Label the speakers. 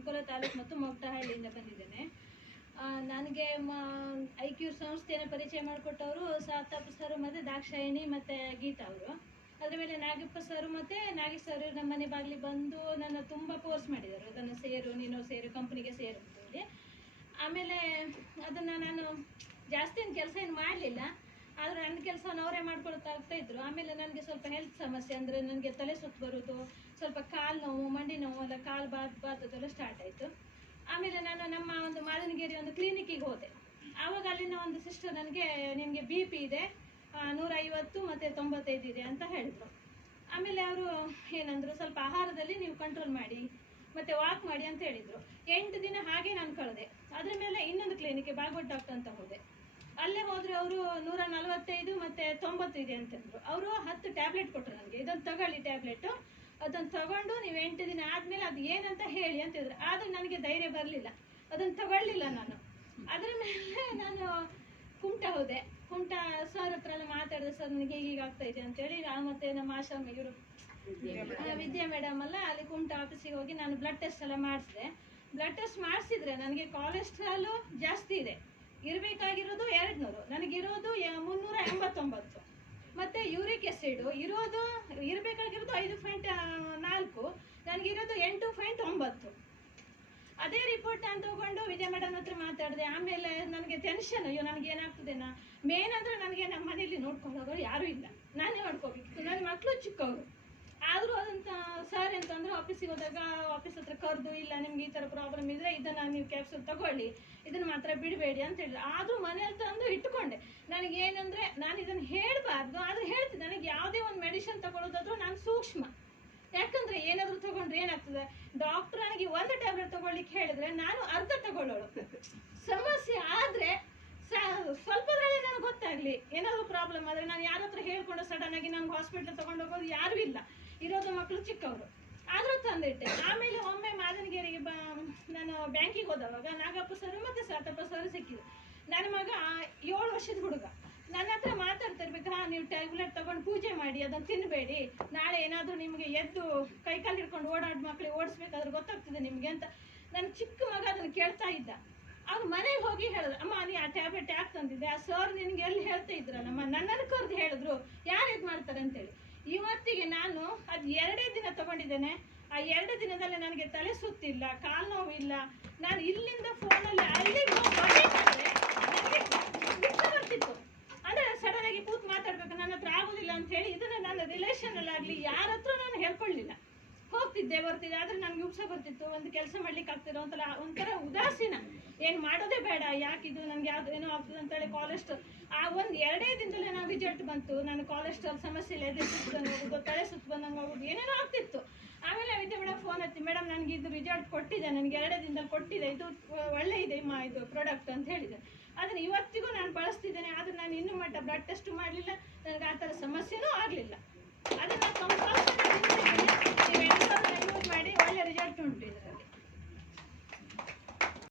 Speaker 1: ಅಂಕೋಲ ತಾಲೂಕು ಮತ್ತು ಮೊಗಟಹಳ್ಳಿಯಿಂದ ಬಂದಿದ್ದೇನೆ. ನನಗೆ ಐ ಕ್ಯೂ ಸಂಸ್ಥೆಯನ್ನು ಪರಿಚಯ ಮಾಡಿಕೊಟ್ಟವರು ಸಾತಾಪ್ ಸರ್ ಮತ್ತು ದಾಕ್ಷಾಯಿಣಿ ಮತ್ತು ಗೀತಾ ಅವರು. ಅದರ ಮೇಲೆ ನಾಗಪ್ಪ ಸರ್ ಮತ್ತು ನಾಗೇಶ್ ಸರ್ ನಮ್ಮ ಮನೆ ಬಾಗಿಲಿಗೆ ಬಂದು ನನ್ನ ತುಂಬ ಫೋರ್ಸ್ ಮಾಡಿದರು ಅದನ್ನು ಸೇರು, ನೀನು ಸೇರು, ಕಂಪ್ನಿಗೆ ಸೇರು ಅಂತ ಹೇಳಿ. ಆಮೇಲೆ ಅದನ್ನು ನಾನು ಜಾಸ್ತಿ ಏನು ಕೆಲಸ ಏನು ಮಾಡಲಿಲ್ಲ. ಆದರೆ ನನ್ನ ಕೆಲಸವನ್ನು ಅವರೇ ಮಾಡ್ಕೊಳ್ತಾ ಇದ್ರು. ಆಮೇಲೆ ನನಗೆ ಸ್ವಲ್ಪ ಹೆಲ್ತ್ ಸಮಸ್ಯೆ ಅಂದರೆ ನನಗೆ ತಲೆ ಸುತ್ತು ಬರೋದು ಸ್ವಲ್ಪ ಕಾಲು ನೋವು ಎಲ್ಲ ಕಾಲು ಬಾತ್ ಬಾತದೆಲ್ಲ ಸ್ಟಾರ್ಟ್ ಆಯಿತು. ಆಮೇಲೆ ನಾನು ನಮ್ಮ ಒಂದು ಮಾದನಗಿರಿ ಒಂದು ಕ್ಲಿನಿಕ್ಕಿಗೆ ಹೋದೆ. ಆವಾಗ ಅಲ್ಲಿನ ಒಂದು ಸಿಸ್ಟರ್ ನನಗೆ, ನಿಮಗೆ ಬಿ ಪಿ ಇದೆ. ನೂರೈವತ್ತು ಮತ್ತು ತೊಂಬತ್ತೈದು ಇದೆ ಅಂತ ಹೇಳಿದರು. ಆಮೇಲೆ ಅವರು ಏನಂದರು, ಸ್ವಲ್ಪ ಆಹಾರದಲ್ಲಿ ನೀವು ಕಂಟ್ರೋಲ್ ಮಾಡಿ, ಮತ್ತು ವಾಕ್ ಮಾಡಿ ಅಂತ ಹೇಳಿದರು. ಎಂಟು ದಿನ ಹಾಗೆ ನಾನು ಕಳೆದೆ. ಅದರ ಮೇಲೆ ಇನ್ನೊಂದು ಕ್ಲಿನಿಕ್ಗೆ ಬಾಗೋಡ್ ಡಾಕ್ಟರ್ ಅಂತ ಹೋದೆ. ಅಲ್ಲೇ ಹೋದರೆ ಅವರು ನೂರ ನಲವತ್ತೈದು ಮತ್ತು ತೊಂಬತ್ತು ಇದೆ ಅಂತಂದರು. ಅವರು ಹತ್ತು ಟ್ಯಾಬ್ಲೆಟ್ ಕೊಟ್ಟರು ನನಗೆ. ಇದೊಂದು ತಗೊಳ್ಳಿ ಟ್ಯಾಬ್ಲೆಟು ಅದನ್ನು ತಗೊಂಡು ನೀವು ಎಂಟು ದಿನ ಆದಮೇಲೆ ಅದು ಏನಂತ ಹೇಳಿ ಅಂತ ಹೇಳಿದ್ರು. ಆದ್ರೆ ನನಗೆ ಧೈರ್ಯ ಬರಲಿಲ್ಲ. ಅದನ್ನು ತಗೊಳ್ಳಿಲ್ಲ ನಾನು. ಅದ್ರ ಮೇಲೆ ನಾನು ಕುಂಟ ಹೋದೆ. ಕುಂಟ ಸರ್ ಹತ್ರ ಎಲ್ಲ ಮಾತಾಡಿದೆ ಸರ್ ನನಗೆ ಹೀಗೀಗ ಆಗ್ತಾ ಇದೆ ಅಂತೇಳಿ. ಮತ್ತೆ ನಮ್ಮ ಆಶ್ರಮ ಇವರು ವಿದ್ಯಾ ಮೇಡಮ್. ಅಲ್ಲ ಅಲ್ಲಿ ಕುಂಟ ಆಫೀಸಿಗೆ ಹೋಗಿ ನಾನು ಬ್ಲಡ್ ಟೆಸ್ಟ್ ಎಲ್ಲ ಮಾಡಿಸಿದೆ. ಬ್ಲಡ್ ಟೆಸ್ಟ್ ಮಾಡಿಸಿದ್ರೆ ನನಗೆ ಕೊಲೆಸ್ಟ್ರಾಲು ಜಾಸ್ತಿ ಇದೆ. ಇರಬೇಕಾಗಿರೋದು ಎರಡು ನೂರು ನನಗಿರೋದು ಮುನ್ನೂರ ಎಂಬತ್ತೊಂಬತ್ತು. ಯೂರಿಕ್ ಎಸಿಡ್ ಇರೋದು, ಇರಬೇಕಾಗಿರೋದು ಐದು ಪಾಯಿಂಟ್ ನಾಲ್ಕು, ನನಗಿರೋದು ಎಂಟು ಪಾಯಿಂಟ್ ಒಂಬತ್ತು. ಅದೇ ರಿಪೋರ್ಟ್ ನಾನು ತಗೊಂಡು ವಿಜಯ ಮೇಡಮ್ ಹತ್ರ ಮಾತಾಡಿದೆ. ಆಮೇಲೆ ನನಗೆ ಟೆನ್ಷನ್ ಅಯ್ಯೋ ನನಗೆ ಏನಾಗ್ತದೇನಾ ಮೇನ್ ಅಂದ್ರೆ ನನಗೆ ನಮ್ಮ ಮನೇಲಿ ನೋಡ್ಕೊಳ್ಳೋರು ಯಾರೂ ಇಲ್ಲ. ನಾನೇ ಮಾಡ್ಕೋಬೇಕು. ನನ್ನ ಮಕ್ಕಳು ಚಿಕ್ಕವರು. ಆದರೂ ಅದಂತ ಸರ್ ಅಂತಂದ್ರೆ ಆಫೀಸಿಗೆ ಹೋದಾಗ ಆಫೀಸ್ ಹತ್ರ ಕರೆದು, ಇಲ್ಲ, ನಿಮ್ಗೆ ಈ ಥರ ಪ್ರಾಬ್ಲಮ್ ಇದನ್ನು ನೀವು ಕ್ಯಾಪ್ಸೂಲ್ ತಗೊಳ್ಳಿ, ಇದನ್ನ ಮಾತ್ರ ಬಿಡಬೇಡಿ ಅಂತ ಹೇಳಿದ್ರು. ಆದರೂ ಮನೇಲಿ ತಂದು ನನಗೆ ಏನಂದ್ರೆ, ನಾನು ಇದನ್ನು ಹೇಳಬಾರ್ದು, ಆದರೆ ಹೇಳ್ತೀನಿ. ನನಗೆ ಯಾವುದೇ ಒಂದು ಮೆಡಿಸಿನ್ ತಗೊಳ್ಳೋದಾದ್ರೂ ನಾನು ಸೂಕ್ಷ್ಮ. ಯಾಕಂದ್ರೆ ಏನಾದರೂ ತಗೊಂಡ್ರೆ ಏನಾಗ್ತದೆ? ಡಾಕ್ಟರ್ ನನಗೆ ಒಂದು ಟ್ಯಾಬ್ಲೆಟ್ ತಗೊಳ್ಳಿಕ್ಕೆ ಹೇಳಿದ್ರೆ ನಾನು ಅರ್ಧ ತಗೊಳ್ಳೋಳು. ಸಮಸ್ಯೆ ಆದ್ರೆ ಸ್ವಲ್ಪದ್ರಲ್ಲೇ ನನಗೆ ಗೊತ್ತಾಗ್ಲಿ. ಏನಾದರೂ ಪ್ರಾಬ್ಲಮ್ ಆದ್ರೆ ನಾನು ಯಾರ ಹತ್ರ ಹೇಳ್ಕೊಂಡು ಸಡನ್ ಆಗಿ ನಮ್ಗೆ ಹಾಸ್ಪಿಟ್ಲ್ ತಗೊಂಡು ಹೋಗೋದು ಯಾರೂ ಇಲ್ಲ. ಇರೋದು ಮಕ್ಕಳು ಚಿಕ್ಕವರು. ಆದರೂ ತಂದಿಟ್ಟೆ. ಆಮೇಲೆ ಒಮ್ಮೆ ಮಾದನಗಿರಿಗೆ ಬ ನಾನು ಬ್ಯಾಂಕಿಗೆ ಹೋದವಾಗ ನಾಗಪ್ಪ ಸರ್ ಮತ್ತು ಸಾತಪ್ಪ ಸರ್ ಸಿಕ್ಕಿದ್ರು. ನನ್ನ ಮಗ ಏಳು ವರ್ಷದ ಹುಡುಗ. ನನ್ನ ಹತ್ರ ಮಾತಾಡ್ತಿರ್ಬೇಕು, ಹಾ, ನೀವು ಟ್ಯಾಬ್ಲೆಟ್ ತಗೊಂಡು ಪೂಜೆ ಮಾಡಿ, ಅದನ್ನು ತಿನ್ನಬೇಡಿ ನಾಳೆ ಏನಾದರೂ ನಿಮಗೆ ಎದ್ದು ಕೈ ಕಾಲು ಹಿಡ್ಕೊಂಡು ಓಡಾಡ್ ಮಕ್ಕಳಿಗೆ ಓಡಿಸ್ಬೇಕಾದ್ರೆ ಗೊತ್ತಾಗ್ತದೆ ನಿಮಗೆ, ಅಂತ ನನ್ನ ಚಿಕ್ಕ ಮಗ ಅದನ್ನು ಕೇಳ್ತಾ ಇದ್ದ. ಅವ್ನು ಮನೆಗೆ ಹೋಗಿ ಹೇಳಿದ್ರು, ಅಮ್ಮ, ನೀ ಆ ಟ್ಯಾಬ್ಲೆಟ್ ಯಾಕೆ ತಂದಿದ್ದೆ? ಆ ಸರ್ ನಿನಗೆ ಎಲ್ಲಿ ಹೇಳ್ತಾ ಇದ್ರಲ್ಲಮ್ಮ? ನನ್ನನ್ನು ಕರೆದು ಹೇಳಿದ್ರು. ಯಾರು ಇದು ಮಾಡ್ತಾರೆ? ಅಂತೇಳಿ. ಇವತ್ತಿಗೆ ನಾನು ಅದು ಎರಡೇ ದಿನ ತಗೊಂಡಿದ್ದೇನೆ. ಆ ಎರಡು ದಿನದಲ್ಲಿ ನನಗೆ ತಲೆ ಸುತ್ತಿಲ್ಲ, ಕಾಲು ನೋವಿಲ್ಲ. ನಾನು ಇಲ್ಲಿಂದ ಫೋನಲ್ಲಿ ಅಲ್ಲಿ ಬರ್ತಿತ್ತು. ಅಂದ್ರೆ ಸಡನ್ ಆಗಿ ಕೂತ್ ಮಾತಾಡ್ಬೇಕು, ನನ್ನ ಹತ್ರ ಆಗುದಿಲ್ಲ ಅಂತ ಹೇಳಿ ಇದನ್ನ ನನ್ನ ಅಲ್ಲಾಗ್ಲಿ ಯಾರ ಹತ್ರ ನಾನು ಹೇಳ್ಕೊಳ್ಳಿಲ್ಲ. ಹೋಗ್ತಿದ್ದೆ, ಬರ್ತಿದ್ದೆ, ಆದ್ರೆ ನನ್ಗೆ ಉಪ್ಸ ಬರ್ತಿತ್ತು. ಒಂದು ಕೆಲಸ ಮಾಡ್ಲಿಕ್ಕೆ ಆಗ್ತಿರೋ ಒಂಥರ ಒಂಥರ ಉದಾಸೀನ. ಏನ್ ಮಾಡೋದೇ ಬೇಡ ಯಾಕಿದು ನನ್ಗೆ ಯಾವ್ದು ಏನೋ ಆಗ್ತದೆ ಅಂತೇಳಿ ಕೊಲೆಸ್ಟ್ರಾಲ್ ಆ ಒಂದು ಎರಡೇ ದಿನದಲ್ಲೇ ನಾವು ರಿಸಲ್ಟ್ ಬಂತು. ನಾನು ಕಾಲೆಸ್ಟ್ರಾಲ್ ಸಮಸ್ಯೆ ಇಲ್ಲ ಎದೆ ಸುತ್ತ ಬಂದಂಗೆ ತಲೆ ಸುತ್ತ ಬಂದಂಗೆ ಹೋಗೋದು ಏನೇನೋ ಆಗ್ತಿತ್ತು. ಫೋನ್ ಮೇಡಮ್ ನನಗೆ ಇದು ರಿಸಲ್ಟ್ ಕೊಟ್ಟಿದೆ, ನನಗೆ ಎರಡೇ ದಿನದಲ್ಲಿ ಕೊಟ್ಟಿದೆ. ಇದು ಒಳ್ಳೆ ಇದೆ ಮಾ, ಇದು ಪ್ರಾಡಕ್ಟ್ ಅಂತ ಹೇಳಿದೆ. ಅದನ್ನ ಇವತ್ತಿಗೂ ನಾನು ಬಳಸ್ತಿದ್ದೇನೆ, ಆದರೆ ನಾನು ಇನ್ನೂ ಮಟ್ಟ ಬ್ಲಡ್ ಟೆಸ್ಟ್ ಮಾಡಲಿಲ್ಲ. ನನಗೆ ಆ ಥರ ಸಮಸ್ಯೆನೂ ಆಗಲಿಲ್ಲ. ಅದನ್ನು